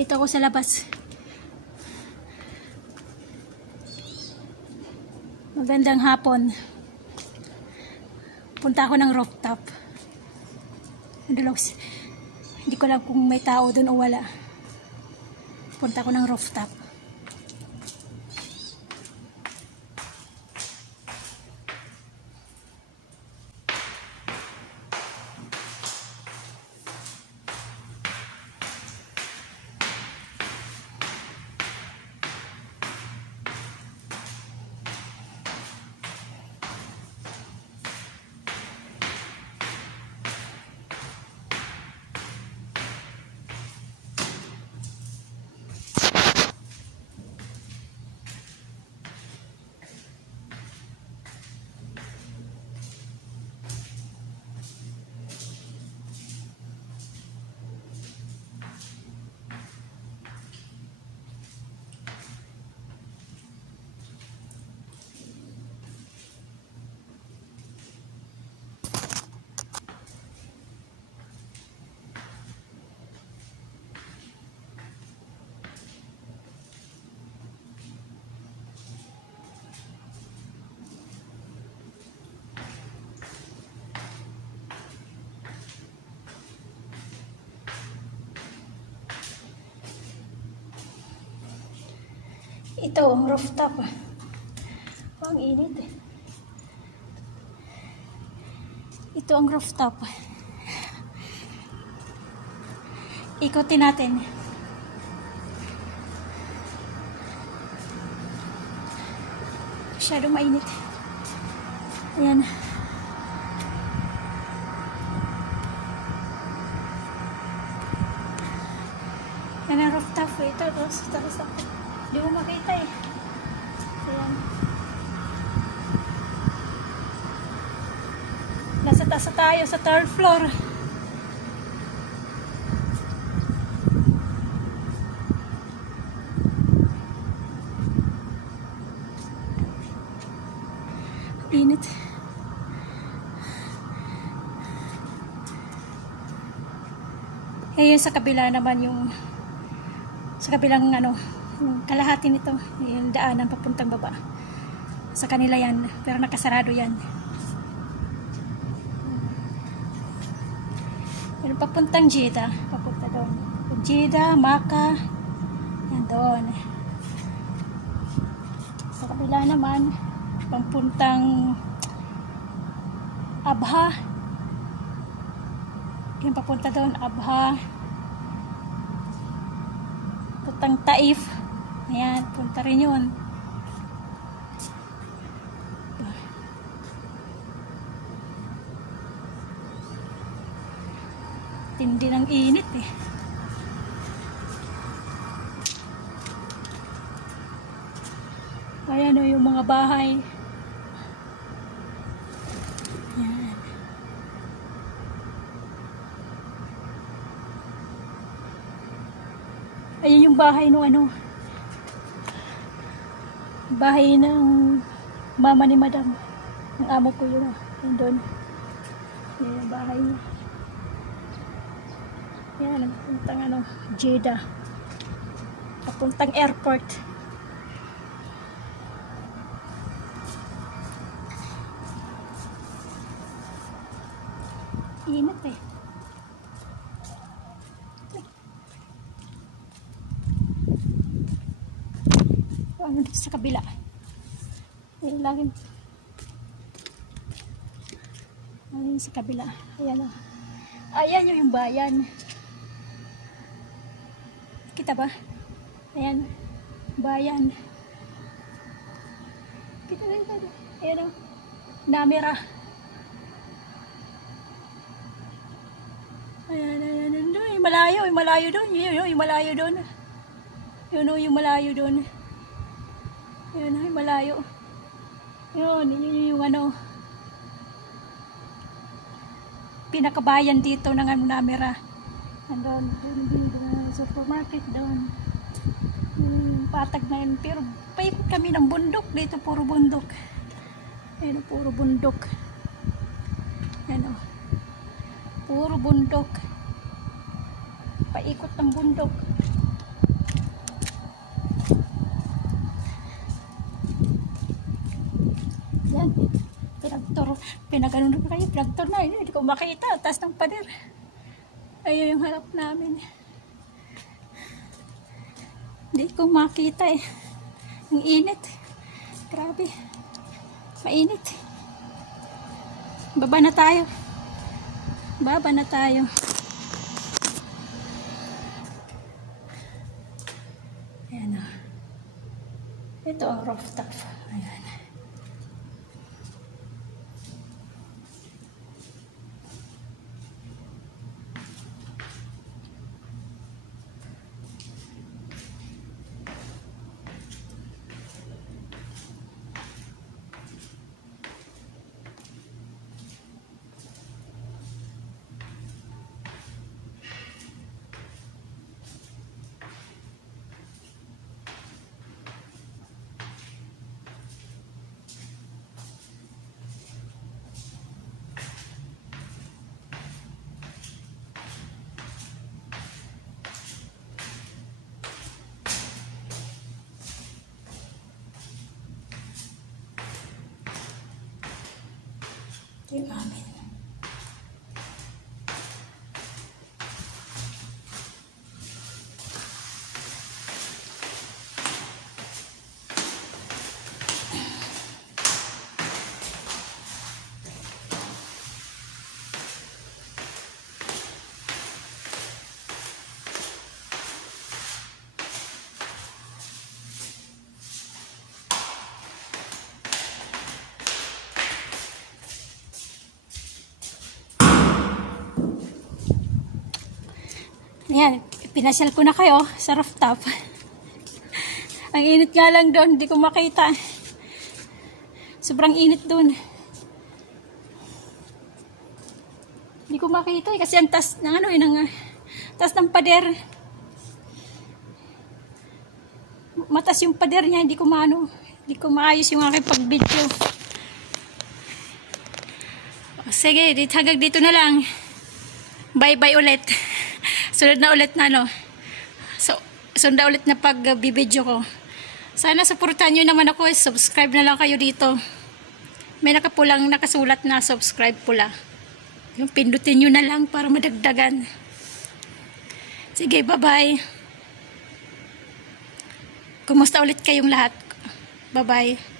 Dito ako sa labas. Magandang hapon. Punta ako ng rooftop. Hindi ko alam kung may tao doon o wala. Punta ako ng rooftop. Ito, rooftop. Ang init eh. Ito ang rooftop. Ikutin natin. Masyadong mainit. Ayan. Yan ang rooftop. Ito, taas ako. Hindi mo makita eh. Ayan. Nasa taas tayo sa third floor. Init. Ayun sa kabila naman yung sa kabilang yung kalahati nito, yung daanan papuntang baba. Sa kanila yan, pero nakasarado yan. Pero papuntang Jeddah, papunta doon. Jeddah, Makkah, yan doon. Sa kabila naman, papuntang Abha. Yung papunta doon, Abha. Papuntang Taif. Ayan, punta rin yun. Tindi ng init eh. Ayan o yung mga bahay. Ayan. Ayan yung bahay ng bahay ng mama ni madam. Ang amo ko yun. Yan doon. Yan ang bahay niya. Yan. Papuntang Jeddah. Papuntang airport. Init eh. Ano dito sa kabila? Ayan lang. Ayan sa kabila. Ayan o. Ayan yung bayan. Kita ba? Ayan. Bayan. Kita na yun. Ayan o. Namira. Ayan, ayan, ayan. Yung malayo doon. Yung malayo doon. Yun o, yung malayo doon. Yun ay malayo. Yun yung pinakabayan dito ng Namira. Andun, supermarket doon. Patag na yun. Pero paikot kami ng bundok. Dito puro bundok. Ayun, puro bundok. Ayun, puro bundok. Paikot ng bundok. Pinag-ano na kayo, pinag-tour na. Hindi ko makita. Taas ng pader. Ayun yung harap namin. Hindi ko makita eh. Ang init. Grabe. Mainit. Baba na tayo. Baba na tayo. Ayan o. Ito ang rooftop. Ayan. Ito yung amin. Ayan, pinasyal ko na kayo sa rooftop. Ang init nga lang doon, hindi ko makita. Sobrang init doon. Hindi ko makita kasi ang taas ng ano, taas ng pader. Matas yung pader niya, hindi ko maayos yung aking pag-video. Sige, hanggang dito na lang. Bye-bye ulit. Sunod na ulit na sunod na ulit na pag-video ko. Sana supportan nyo naman ako. Subscribe na lang kayo dito. May nakasulat na subscribe pula. Yung pindutin nyo na lang para madagdagan. Sige, bye-bye. Kumusta ulit kayong lahat? Bye-bye.